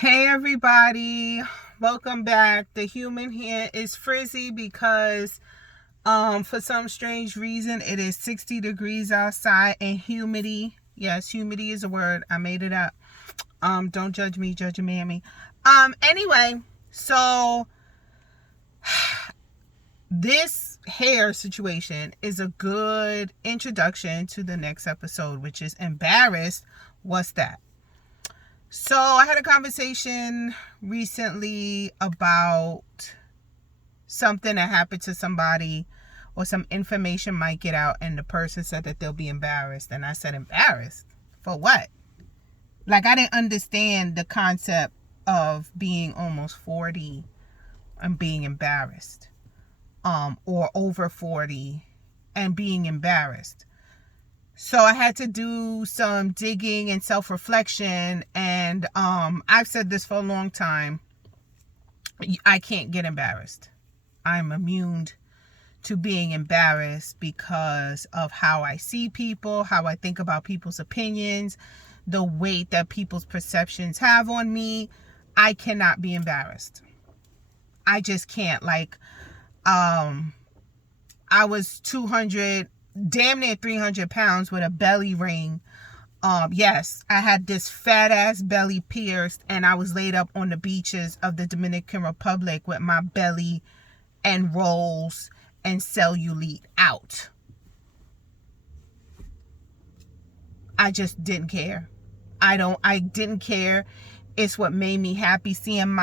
Hey everybody, welcome back. The human here is frizzy because for some strange reason it is 60 degrees outside and humidity. Yes, humidity is a word. I made it up. Don't judge me, judge a mammy. Anyway, so this hair situation is a good introduction to the next episode, which is embarrassed. What's that? So I had a conversation recently about something that happened to somebody or some information might get out, and the person said that they'll be embarrassed. And I said, embarrassed? For what? Like, I didn't understand the concept of being almost 40 and being embarrassed, or over 40 and being embarrassed. So I had to do some digging and self-reflection, and I've said this for a long time. I can't get embarrassed. I'm immune to being embarrassed because of how I see people, how I think about people's opinions, the weight that people's perceptions have on me. I cannot be embarrassed. I just can't. Like, I was 200, damn near 300 pounds with a belly ring. Yes, I had this fat ass belly pierced, and I was laid up on the beaches of the Dominican Republic with my belly and rolls and cellulite out. I just didn't care. I didn't care. It's what made me happy, seeing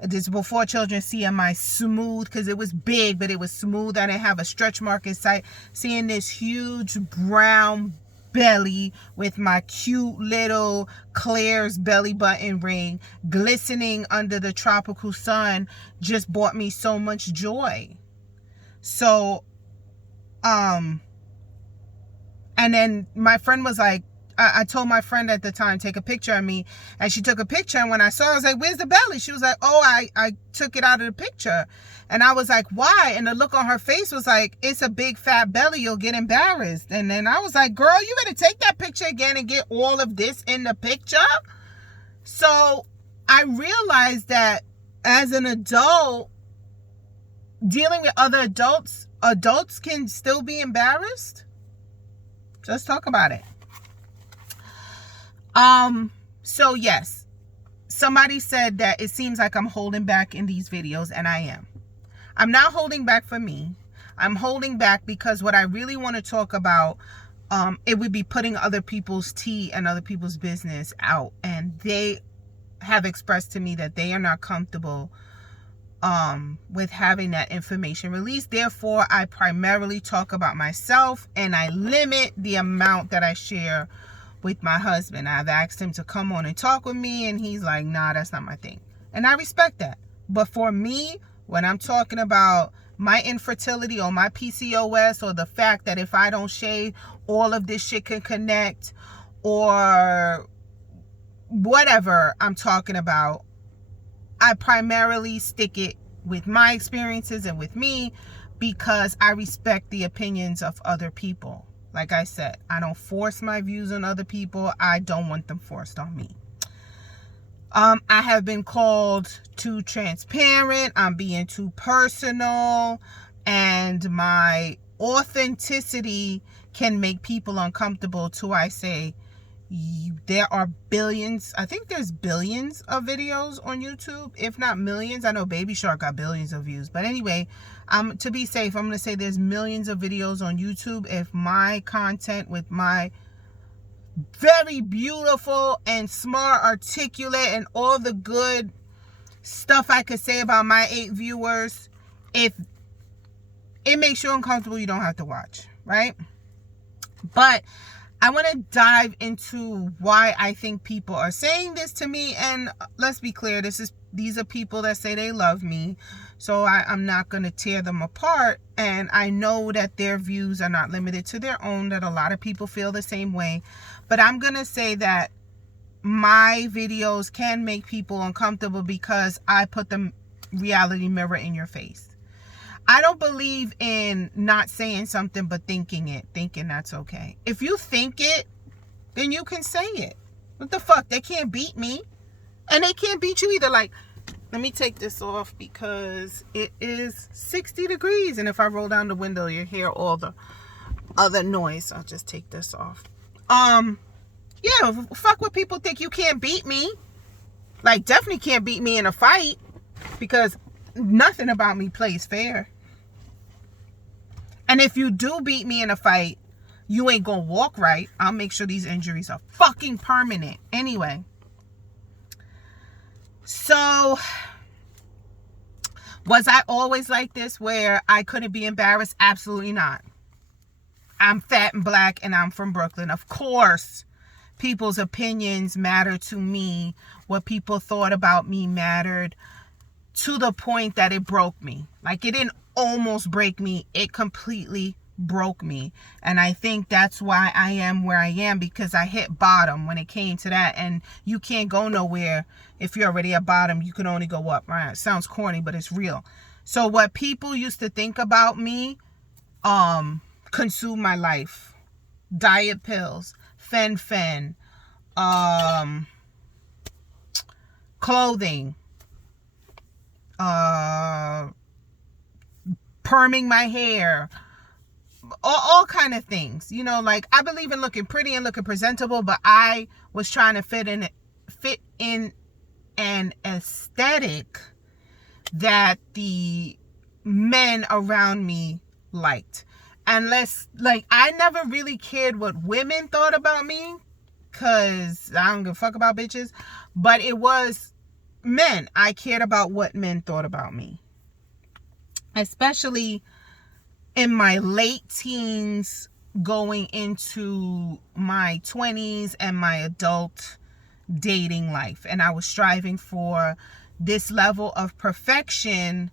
this before children, seeing my smooth, because it was big, but it was smooth. I didn't have a stretch mark in sight. Seeing this huge brown belly with my cute little Claire's belly button ring glistening under the tropical sun just brought me so much joy. So, and then my friend was like, I told my friend at the time, take a picture of me. And she took a picture. And when I saw her, I was like, where's the belly? She was like, oh, I took it out of the picture. And I was like, why? And the look on her face was like, it's a big fat belly. You'll get embarrassed. And then I was like, girl, you better take that picture again and get all of this in the picture. So I realized that as an adult, dealing with other adults can still be embarrassed. Let's talk about it. So yes, somebody said that it seems like I'm holding back in these videos, and I am. I'm not holding back for me. I'm holding back because what I really want to talk about, it would be putting other people's tea and other people's business out, and they have expressed to me that they are not comfortable with having that information released. Therefore, I primarily talk about myself, and I limit the amount that I share with my husband. I've asked him to come on and talk with me, and he's like, nah, that's not my thing. And I respect that. But for me, when I'm talking about my infertility or my PCOS, or the fact that if I don't shave, all of this shit can connect, or whatever I'm talking about, I primarily stick it with my experiences and with me, because I respect the opinions of other people. Like I said, I don't force my views on other people. I don't want them forced on me. I have been called too transparent. I'm being too personal. And my authenticity can make people uncomfortable too. I say, there are billions, I think there's billions of videos on YouTube, if not millions. I know Baby Shark got billions of views, but anyway, to be safe, I'm going to say there's millions of videos on YouTube. If my content, with my very beautiful and smart, articulate, and all the good stuff I could say about my 8 viewers, if it makes you uncomfortable, you don't have to watch, right? But I want to dive into why I think people are saying this to me. And let's be clear, these are people that say they love me. So I'm not going to tear them apart. And I know that their views are not limited to their own, that a lot of people feel the same way. But I'm going to say that my videos can make people uncomfortable because I put the reality mirror in your face. I don't believe in not saying something but thinking that's okay. If you think it, then you can say it. What the fuck? They can't beat me. And they can't beat you either. Like, let me take this off because it is 60 degrees. And if I roll down the window, you hear all the other noise. I'll just take this off. Yeah, fuck what people think. You can't beat me. Like, definitely can't beat me in a fight, because nothing about me plays fair. And if you do beat me in a fight, you ain't gonna walk right. I'll make sure these injuries are fucking permanent. Anyway. So, was I always like this where I couldn't be embarrassed? Absolutely not. I'm fat and black and I'm from Brooklyn. Of course, people's opinions matter to me. What people thought about me mattered to the point that it broke me. Like, it didn't almost break me. It completely broke me. And I think that's why I am where I am, because I hit bottom when it came to that. And you can't go nowhere if you're already at bottom. You can only go up, right? It sounds corny, but it's real. So what people used to think about me consumed my life. Diet pills, fen, clothing, perming my hair, all kind of things. You know, like, I believe in looking pretty and looking presentable, but I was trying to fit in an aesthetic that the men around me liked. And I never really cared what women thought about me, because I don't give a fuck about bitches. But it was men. I cared about what men thought about me. Especially in my late teens, going into my 20s and my adult dating life. And I was striving for this level of perfection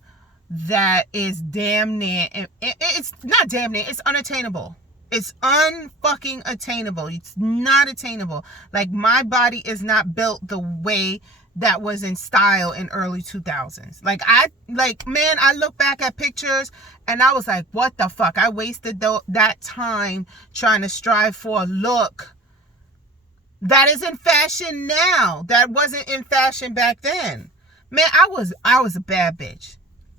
that is damn near, it's not damn near, it's unattainable. It's unfucking attainable. It's not attainable. Like, my body is not built the way that was in style in early 2000s. Man, I look back at pictures and I was like, what the fuck? I wasted that time trying to strive for a look that is in fashion now, that wasn't in fashion back then. Man, I was a bad bitch.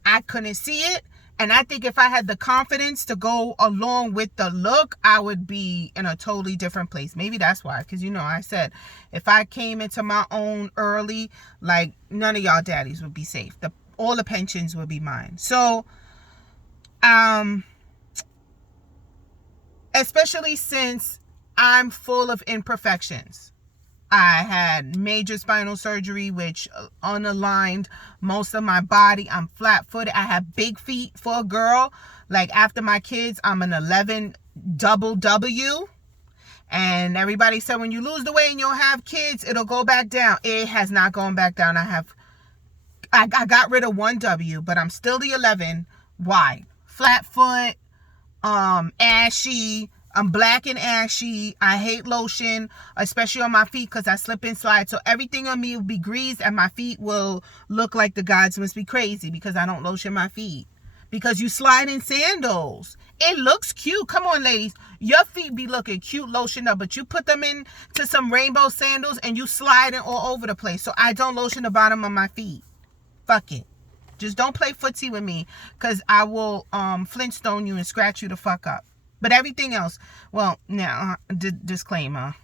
I couldn't see it. And I think if I had the confidence to go along with the look, I would be in a totally different place. Maybe that's why. Because, you know, I said, if I came into my own early, like, none of y'all daddies would be safe. All the pensions would be mine. So, especially since I'm full of imperfections. I had major spinal surgery, which unaligned most of my body. I'm flat-footed. I have big feet for a girl. Like, after my kids, I'm an 11 double W. And everybody said, when you lose the weight and you'll have kids, it'll go back down. It has not gone back down. I got rid of 1 W, but I'm still the 11. Why? Flat foot, ashy. I'm black and ashy. I hate lotion, especially on my feet, because I slip and slide. So everything on me will be greased and my feet will look like the gods must be crazy because I don't lotion my feet. Because you slide in sandals. It looks cute. Come on, ladies. Your feet be looking cute lotioned up, but you put them into some rainbow sandals and you sliding all over the place. So I don't lotion the bottom of my feet. Fuck it. Just don't play footsie with me, because I will Flintstone you and scratch you the fuck up. But everything else, well, now, disclaimer,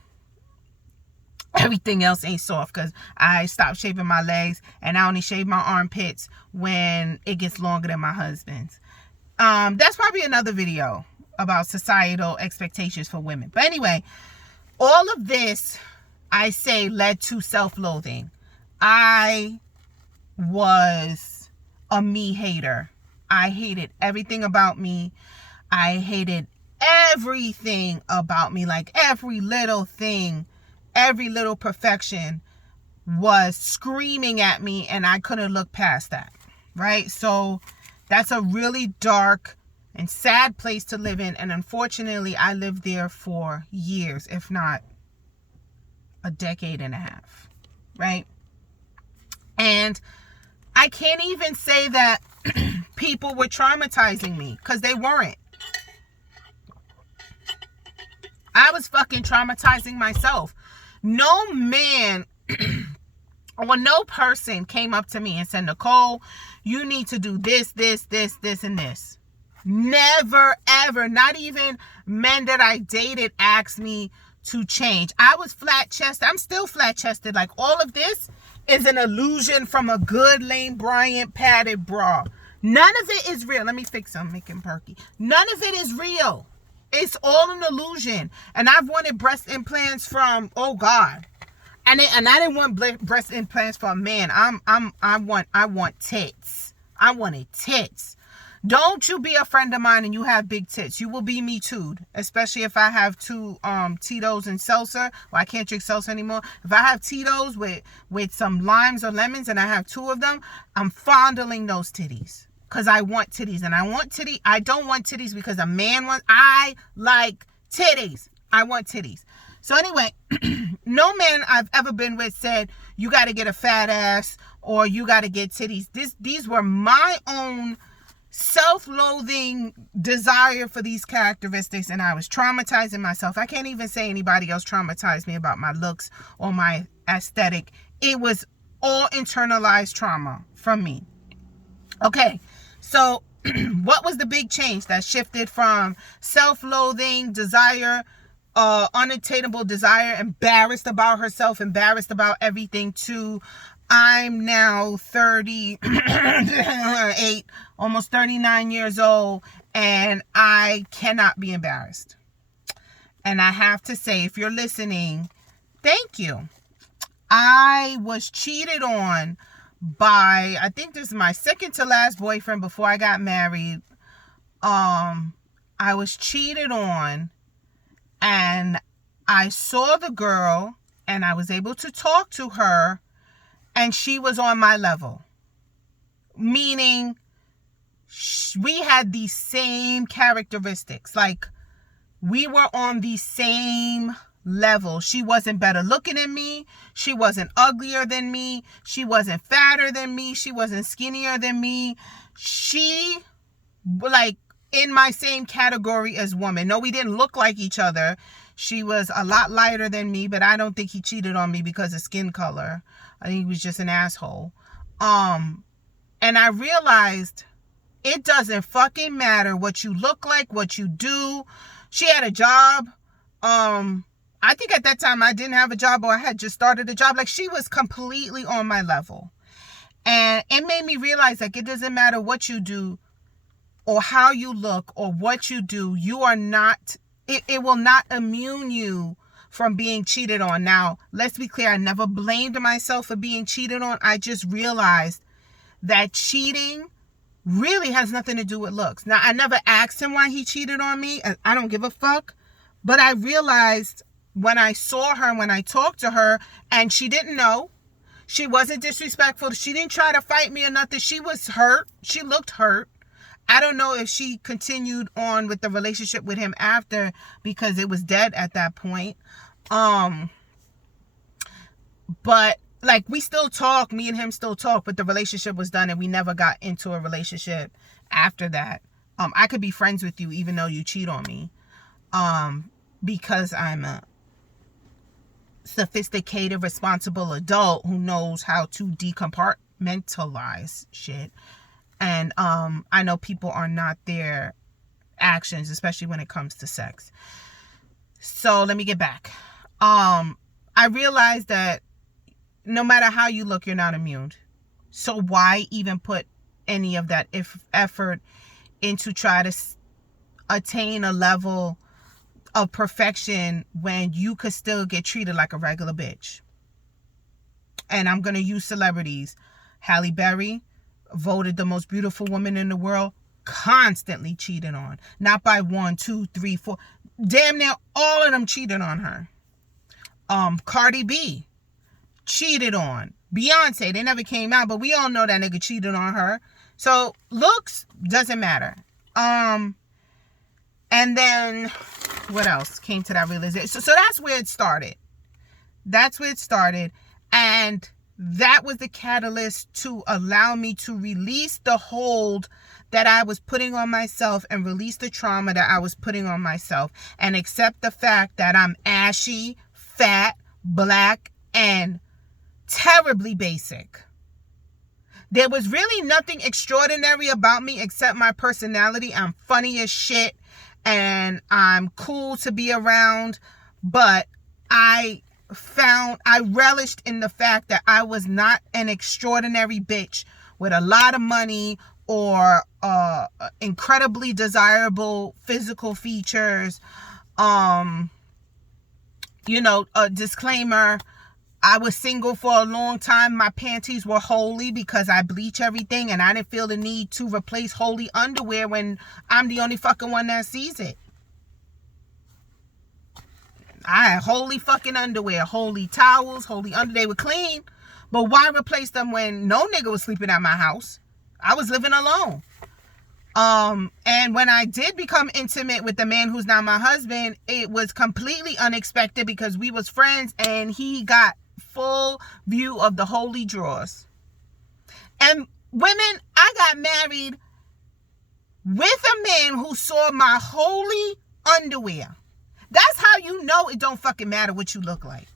everything else ain't soft, because I stopped shaving my legs and I only shave my armpits when it gets longer than my husband's. That's probably another video about societal expectations for women. But anyway, all of this, I say, led to self-loathing. I was a me hater. I hated everything about me. I hated everything about me. Like, every little thing, every little perfection was screaming at me, and I couldn't look past that, right? So that's a really dark and sad place to live in, and unfortunately I lived there for years, if not a decade and a half, right? And I can't even say that people were traumatizing me, because they weren't. I was fucking traumatizing myself. No man or no person came up to me and said, Nicole, you need to do this, and this. Never, ever. Not even men that I dated asked me to change. I was flat chested. I'm still flat chested. Like, all of this is an illusion from a good Lane Bryant padded bra. None of it is real. Let me fix them, make him perky. None of it is real. It's all an illusion. And I've wanted breast implants from, oh God. And I didn't want breast implants for a man. I want tits. I wanted tits. Don't you be a friend of mine and you have big tits. You will be me too. Especially if I have two Tito's and seltzer. Well, I can't drink seltzer anymore. If I have Tito's with some limes or lemons and I have two of them, I'm fondling those titties. Because I want titties. And I don't want titties because a man wants. I like titties. I want titties. So anyway, no man I've ever been with said, you got to get a fat ass or you got to get titties. These were my own self-loathing desire for these characteristics, and I was traumatizing myself. I can't even say anybody else traumatized me about my looks or my aesthetic. It was all internalized trauma from me. Okay, so what was the big change that shifted from self-loathing, desire, unattainable desire, embarrassed about herself, embarrassed about everything, to I'm now 38, almost 39 years old, and I cannot be embarrassed. And I have to say, if you're listening, thank you. I was cheated on by, I think this is my second to last boyfriend before I got married. I was cheated on, and I saw the girl, and I was able to talk to her, and she was on my level. Meaning, we had the same characteristics. Like, we were on the same level. She wasn't better looking than me. She wasn't uglier than me. She wasn't fatter than me. She wasn't skinnier than me. She, like, in my same category as woman. No, we didn't look like each other. She was a lot lighter than me, but I don't think he cheated on me because of skin color. I think he was just an asshole. And I realized it doesn't fucking matter what you look like, what you do. She had a job. I think at that time I didn't have a job, or I had just started a job. Like, she was completely on my level. And it made me realize, like, it doesn't matter what you do or how you look or what you do. You are not, it will not immune you from being cheated on. Now, let's be clear. I never blamed myself for being cheated on. I just realized that cheating really has nothing to do with looks. Now, I never asked him why he cheated on me. I don't give a fuck. But I realized when I saw her, when I talked to her, and she didn't know. She wasn't disrespectful. She didn't try to fight me or nothing. She was hurt. She looked hurt. I don't know if she continued on with the relationship with him after, because it was dead at that point. But like, we still talk, me and him still talk, but the relationship was done and we never got into a relationship after that. I could be friends with you even though you cheat on me. Because I'm a sophisticated, responsible adult who knows how to decompartmentalize shit. And I know people are not their actions, especially when it comes to sex. So let me get back. I realized that no matter how you look, you're not immune. So why even put any of that effort into try to attain a level of perfection when you could still get treated like a regular bitch? And I'm going to use celebrities. Halle Berry, voted the most beautiful woman in the world, constantly cheated on. Not by 1, 2, 3, 4. Damn near all of them cheated on her. Cardi B, cheated on. Beyonce, they never came out, but we all know that nigga cheated on her. So looks doesn't matter. And then what else came to that realization? So that's where it started. That's where it started. And that was the catalyst to allow me to release the hold that I was putting on myself and release the trauma that I was putting on myself and accept the fact that I'm ashy, fat, black, and terribly basic. There was really nothing extraordinary about me except my personality. I'm funny as shit and I'm cool to be around, but I relished in the fact that I was not an extraordinary bitch with a lot of money or incredibly desirable physical features. A disclaimer, I was single for a long time. My panties were holy because I bleach everything and I didn't feel the need to replace holy underwear when I'm the only fucking one that sees it. I had holy fucking underwear, holy towels, holy they were clean. But why replace them when no nigga was sleeping at my house? I was living alone. And when I did become intimate with the man who's now my husband, it was completely unexpected because we was friends and he got full view of the holy drawers. And women, I got married with a man who saw my holy underwear. That's how you know it don't fucking matter what you look like.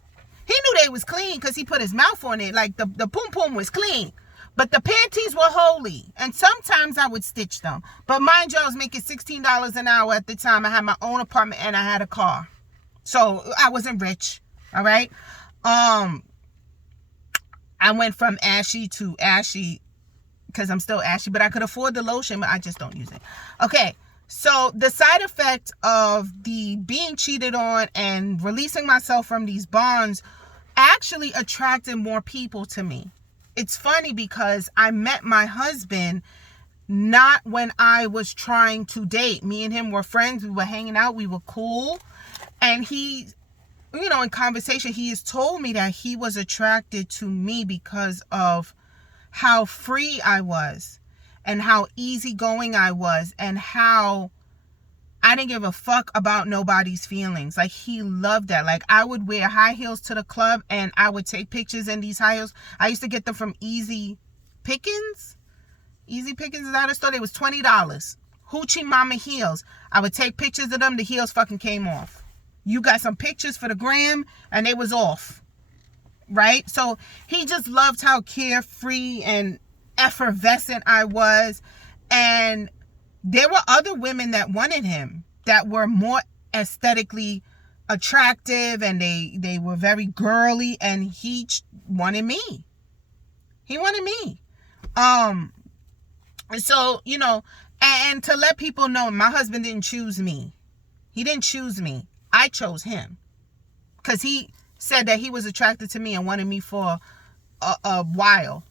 He knew they was clean because he put his mouth on it. Like the poom poom was clean. But the panties were holy. And sometimes I would stitch them. But mind you, I was making $16 an hour at the time. I had my own apartment and I had a car. So I wasn't rich. All right. I went from ashy to ashy because I'm still ashy. But I could afford the lotion, but I just don't use it. Okay. So the side effect of the being cheated on and releasing myself from these bonds actually attracted more people to me. It's funny because I met my husband not when I was trying to date. Me and him were friends. We were hanging out. We were cool. And he, in conversation, he has told me that he was attracted to me because of how free I was and how easygoing I was and how I didn't give a fuck about nobody's feelings. Like, he loved that. Like, I would wear high heels to the club and I would take pictures in these high heels. I used to get them from Easy Pickens. Easy Pickens is out of store. It was $20. Hoochie Mama heels. I would take pictures of them. The heels fucking came off. You got some pictures for the gram and they was off. Right? So he just loved how carefree and effervescent I was. And there were other women that wanted him that were more aesthetically attractive and they were very girly, and he wanted me. He wanted me. So, and to let people know, my husband didn't choose me. He didn't choose me. I chose him. Because he said that he was attracted to me and wanted me for a while.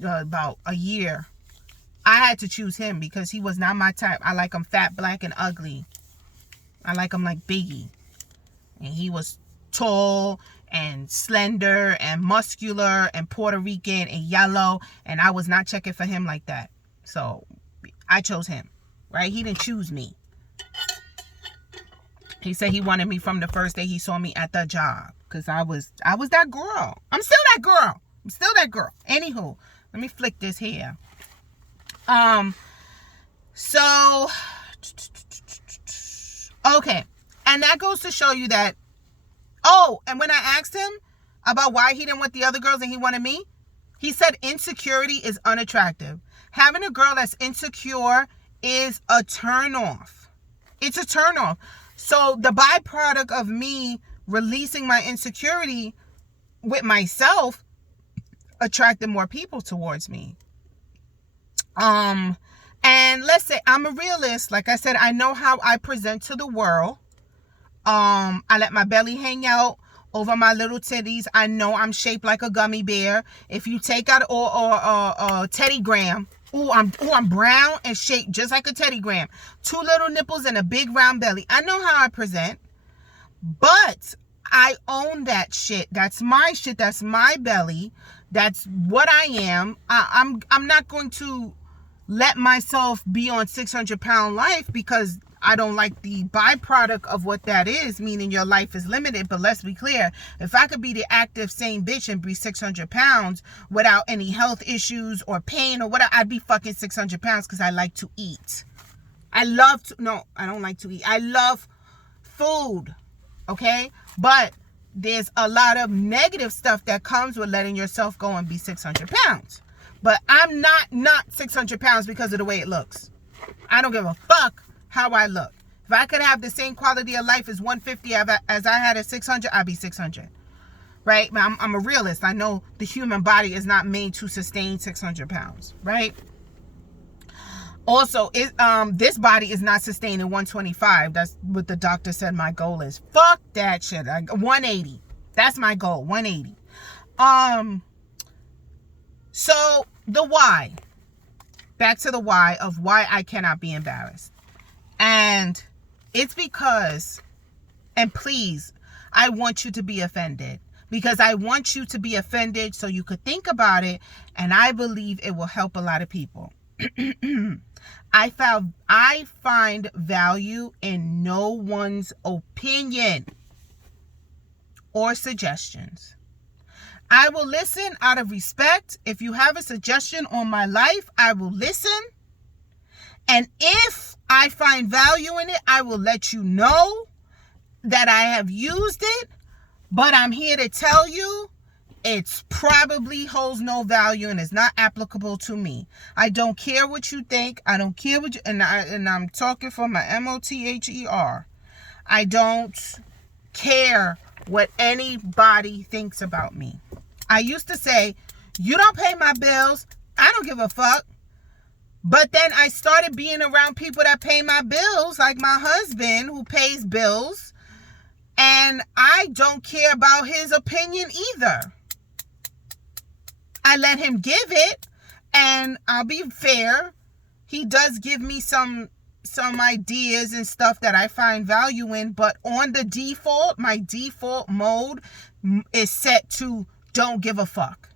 About a year. I had to choose him because he was not my type. I like him fat, black, and ugly. I like him like Biggie. And he was tall and slender and muscular and Puerto Rican and yellow. And I was not checking for him like that. So I chose him. Right? He didn't choose me. He said he wanted me from the first day he saw me at the job. Because I was that girl. I'm still that girl. Anywho, let me flick this here. So, okay. And that goes to show you that, and when I asked him about why he didn't want the other girls and he wanted me, he said insecurity is unattractive. Having a girl that's insecure is a turnoff. It's a turnoff. So the byproduct of me releasing my insecurity with myself attracted more people towards me. And let's say I'm a realist. Like I said, I know how I present to the world. I let my belly hang out over my little titties. I know I'm shaped like a gummy bear. If you take out or Teddy Graham, I'm brown and shaped just like a Teddy Graham. 2 little nipples and a big round belly. I know how I present, but I own that shit. That's my shit. That's my belly. That's what I am. I'm not going to let myself be on 600-pound life because I don't like the byproduct of what that is, meaning your life is limited. But let's be clear. If I could be the active, sane bitch and be 600 pounds without any health issues or pain or whatever, I'd be fucking 600 pounds because I like to eat. I don't like to eat. I love food. Okay? But there's a lot of negative stuff that comes with letting yourself go and be 600 pounds. But I'm not 600 pounds because of the way it looks. I don't give a fuck how I look. If I could have the same quality of life as 150 as I had at 600, I'd be 600. Right? I'm a realist. I know the human body is not made to sustain 600 pounds. Right? Also, this body is not sustaining 125. That's what the doctor said my goal is. Fuck that shit. 180. That's my goal. 180. So the why. Back to the why of why I cannot be embarrassed. And it's because, and please, I want you to be offended. Because I want you to be offended so you could think about it. And I believe it will help a lot of people. I find value in no one's opinion or suggestions. I will listen out of respect. If you have a suggestion on my life, I will listen. And if I find value in it, I will let you know that I have used it. But I'm here to tell you, it's probably holds no value and is not applicable to me. I don't care what you think. I don't care what you, and I'm talking from my MOTHER. I don't care what anybody thinks about me. I used to say, you don't pay my bills. I don't give a fuck. But then I started being around people that pay my bills, like my husband who pays bills. And I don't care about his opinion either. I let him give it, and I'll be fair. He does give me some ideas and stuff that I find value in, but on the default, my default mode is set to don't give a fuck.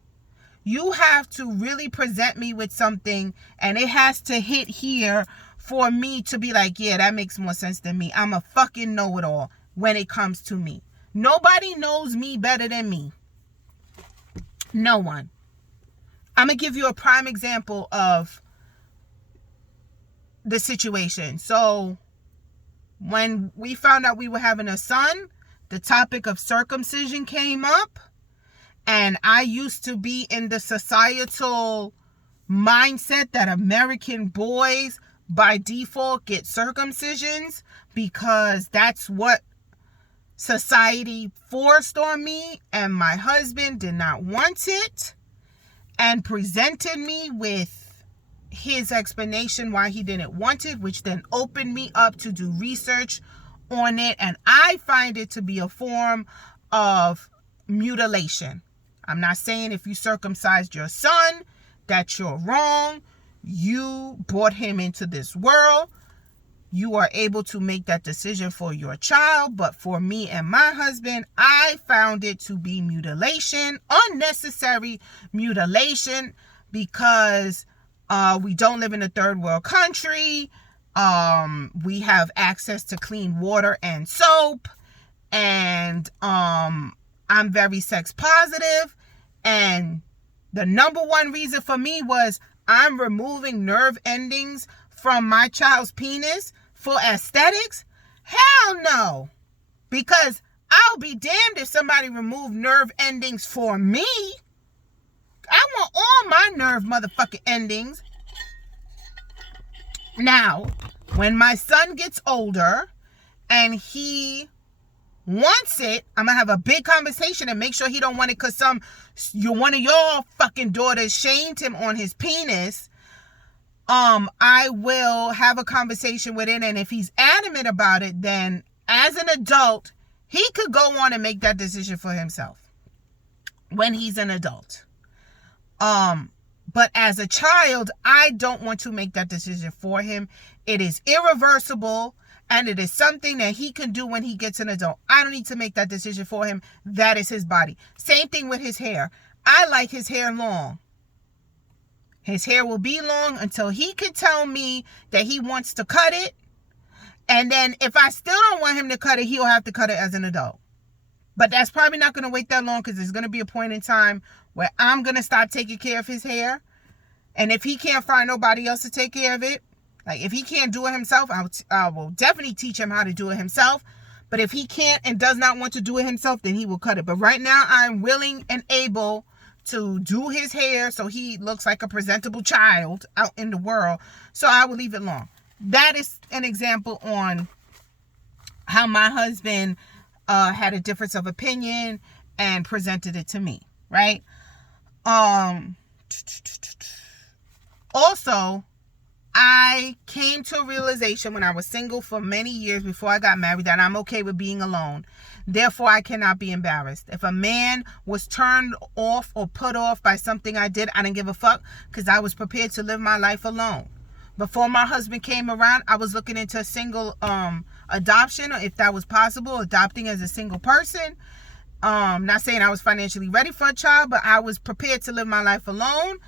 You have to really present me with something, and it has to hit here for me to be like, yeah, that makes more sense than me. I'm a fucking know-it-all when it comes to me. Nobody knows me better than me. No one. I'm going to give you a prime example of the situation. So when we found out we were having a son, the topic of circumcision came up. And I used to be in the societal mindset that American boys by default get circumcisions because that's what society forced on me, and my husband did not want it and presented me with his explanation why he didn't want it, which then opened me up to do research on it. And I find it to be a form of mutilation. I'm not saying if you circumcised your son that you're wrong. You brought him into this world. You are able to make that decision for your child. But for me and my husband, I found it to be mutilation, unnecessary mutilation, because we don't live in a third world country. We have access to clean water and soap. And I'm very sex positive. And the number one reason for me was I'm removing nerve endings from my child's penis for aesthetics? Hell no. Because I'll be damned if somebody removed nerve endings for me. I want all my nerve motherfucking endings. Now, when my son gets older and he wants it, I'm going to have a big conversation and make sure he don't want it because one of your fucking daughters shamed him on his penis. I will have a conversation with it, and if he's adamant about it, then as an adult, he could go on and make that decision for himself when he's an adult. But as a child, I don't want to make that decision for him. It is irreversible, and it is something that he can do when he gets an adult. I don't need to make that decision for him. That is his body. Same thing with his hair. I like his hair long. His hair will be long until he can tell me that he wants to cut it. And then if I still don't want him to cut it, he'll have to cut it as an adult. But that's probably not going to wait that long, because there's going to be a point in time where I'm going to stop taking care of his hair. And if he can't find nobody else to take care of it, like if he can't do it himself, I will definitely teach him how to do it himself. But if he can't and does not want to do it himself, then he will cut it. But right now, I'm willing and able to do his hair so he looks like a presentable child out in the world. So I will leave it long. That is an example on how my husband had a difference of opinion and presented it to me, right? Also, I came to a realization when I was single for many years before I got married that I'm okay with being alone. Therefore, I cannot be embarrassed. If a man was turned off or put off by something I did, I didn't give a fuck because I was prepared to live my life alone. Before my husband came around, I was looking into a single adoption, or if that was possible, adopting as a single person. Not saying I was financially ready for a child, but I was prepared to live my life alone.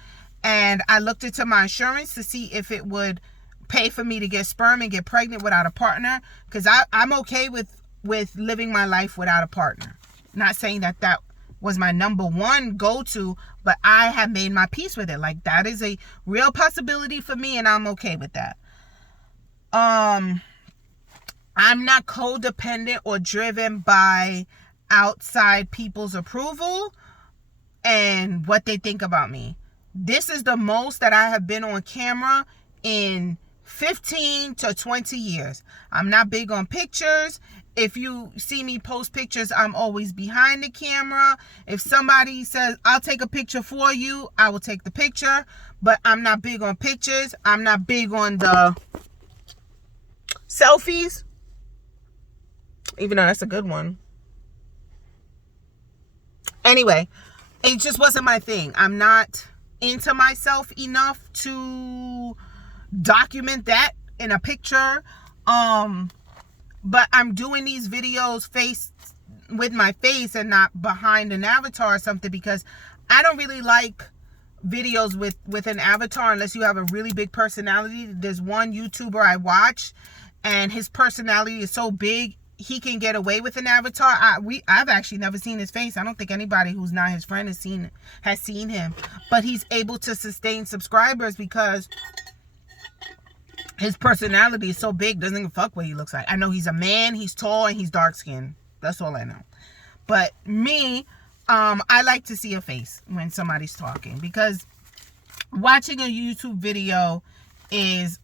And I looked into my insurance to see if it would pay for me to get sperm and get pregnant without a partner. Because I'm okay with living my life without a partner. Not saying that was my number one go-to, but I have made my peace with it. Like, that is a real possibility for me, and I'm okay with that. I'm not codependent or driven by outside people's approval and what they think about me. This is the most that I have been on camera in 15 to 20 years. I'm not big on pictures. If you see me post pictures, I'm always behind the camera. If somebody says, I'll take a picture for you, I will take the picture. But I'm not big on pictures. I'm not big on the selfies. Even though that's a good one. Anyway, it just wasn't my thing. I'm not into myself enough to document that in a picture. But I'm doing these videos with my face and not behind an avatar or something, because I don't really like videos with an avatar unless you have a really big personality. There's one YouTuber I watch, and his personality is so big he can get away with an avatar. I've actually never seen his face. I don't think anybody who's not his friend has seen him. But he's able to sustain subscribers because his personality is so big. Doesn't even fuck what he looks like. I know he's a man, he's tall, and he's dark skinned. That's all I know. But me, I like to see a face when somebody's talking, because watching a YouTube video is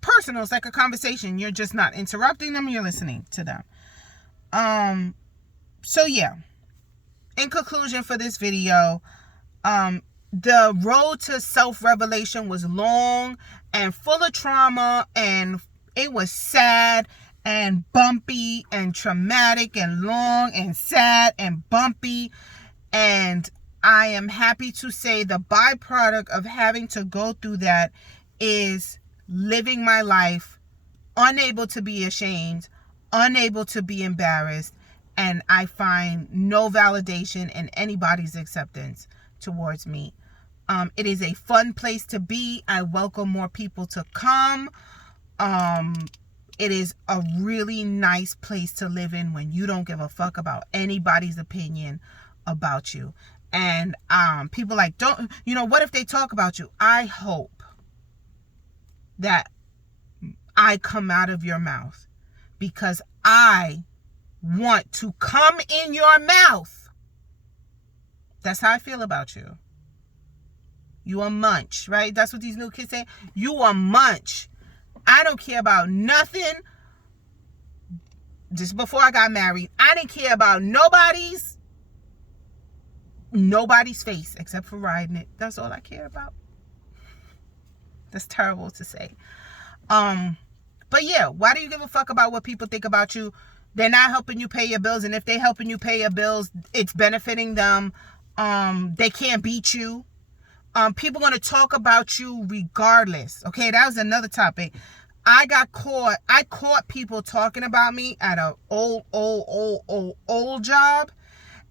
personal. It's like a conversation. You're just not interrupting them, you're listening to them. So yeah, in conclusion for this video, the road to self-revelation was long and full of trauma, and it was sad and bumpy and traumatic and long and sad and bumpy. And I am happy to say the byproduct of having to go through that is living my life unable to be ashamed, unable to be embarrassed, and I find no validation in anybody's acceptance towards me. It is a fun place to be. I welcome more people to come. It is a really nice place to live in when you don't give a fuck about anybody's opinion about you. And people like, what if they talk about you? I hope that I come out of your mouth, because I want to come in your mouth. That's how I feel about you. You a munch, right? That's what these new kids say. You a munch. I don't care about nothing. Just before I got married, I didn't care about nobody's face except for riding it. That's all I care about. That's terrible to say. But yeah, why do you give a fuck about what people think about you? They're not helping you pay your bills, and if they're helping you pay your bills, it's benefiting them. They can't beat you. People going to talk about you regardless. Okay, that was another topic. I caught people talking about me at an old job,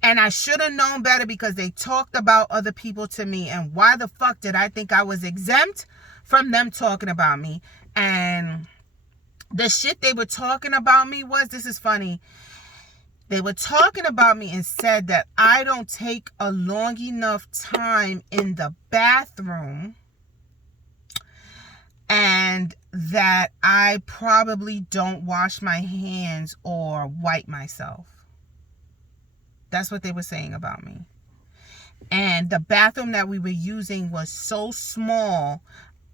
and I should have known better because they talked about other people to me. And why the fuck did I think I was exempt from them talking about me? And the shit they were talking about me was, this is funny. They were talking about me and said that I don't take a long enough time in the bathroom, and that I probably don't wash my hands or wipe myself. That's what they were saying about me. And the bathroom that we were using was so small,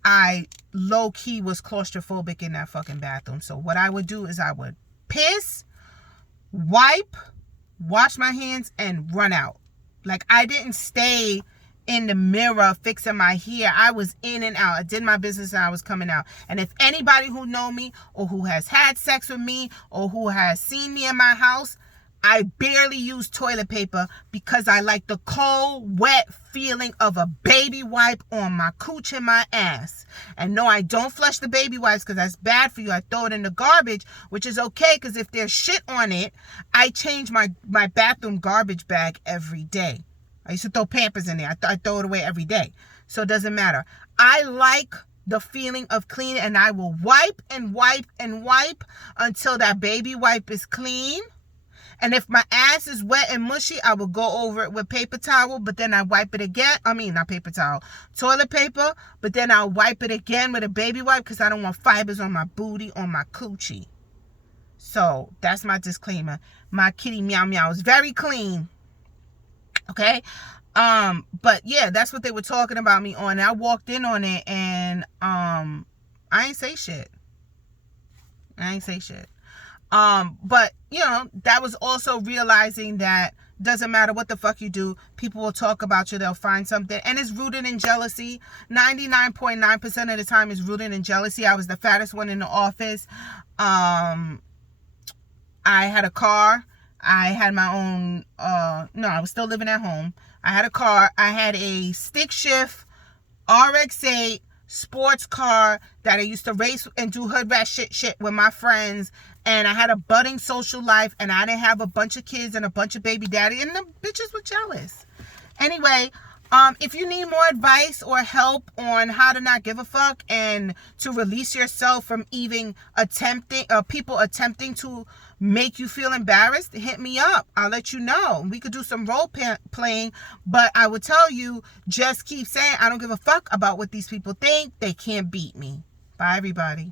I low-key was claustrophobic in that fucking bathroom. So what I would do is I would piss, wipe, wash my hands, and run out. Like, I didn't stay in the mirror fixing my hair. I was in and out. I did my business and I was coming out. And if anybody who know me or who has had sex with me or who has seen me in my house, I barely use toilet paper because I like the cold, wet feeling of a baby wipe on my cooch and my ass. And no, I don't flush the baby wipes because that's bad for you. I throw it in the garbage, which is okay because if there's shit on it, I change my bathroom garbage bag every day. I used to throw Pampers in there. I throw it away every day. So it doesn't matter. I like the feeling of clean, and I will wipe and wipe and wipe until that baby wipe is clean. And if my ass is wet and mushy, I will go over it with paper towel, but then I wipe it again. I mean, not paper towel, toilet paper, but then I'll wipe it again with a baby wipe because I don't want fibers on my booty, on my coochie. So that's my disclaimer. My kitty meow meow is very clean. Okay? But yeah, that's what they were talking about me on. I walked in on it and I ain't say shit. But you know, that was also realizing that doesn't matter what the fuck you do, people will talk about you, they'll find something, and it's rooted in jealousy. 99.9% of the time is rooted in jealousy. I was the fattest one in the office. I had a car. I had my own, no, I was still living at home. I had a car. I had a stick shift RX-8 sports car that I used to race and do hood rat shit with my friends. And I had a budding social life, and I didn't have a bunch of kids and a bunch of baby daddy, and the bitches were jealous. Anyway, if you need more advice or help on how to not give a fuck and to release yourself from even people attempting to make you feel embarrassed, hit me up. I'll let you know. We could do some role playing, but I would tell you, just keep saying, I don't give a fuck about what these people think. They can't beat me. Bye, everybody.